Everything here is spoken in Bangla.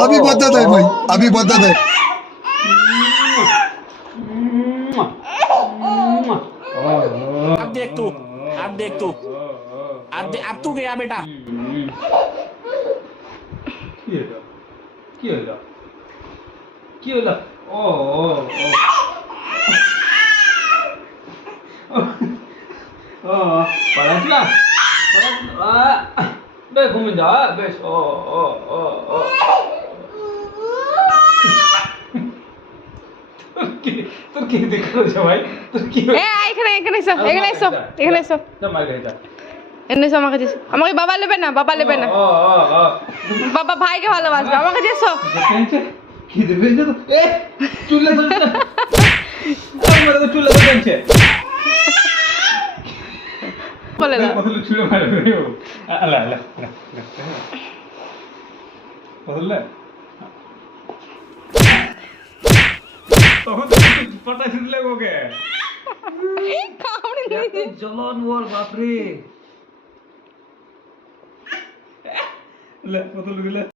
अभी बदत है भाई, अभी बदत है। अब देख तू, अब देख तू, अब तू गया बेटा। কি হলো ও ও ও পালাচ্ছিলা বেশ ঘুমিয়ে যা বেশ ও ও ও ও তোর কি দেখছো ভাই তোর কি এখানে এখানে এসো এখানে এসো এখানে এসো যা মার গেছে যা এনে এসো আমার কাছে এসো। আমাকে বাবা নেবে না, বাবা নেবে না, ও ও ও বাবা ভাইকে ভালোবাসবে, আমার কাছে এসো। দেখেছে কি দেখেছে তো এ চুলে ধরছে আমার তো চুলে ধরছে বলে না কত চুলে মারবে ও আলা আলা বললে তখন পটাই দিলে ওকে কামড়ে এত জ্বলন ওর বাপরে লে কত লুগলে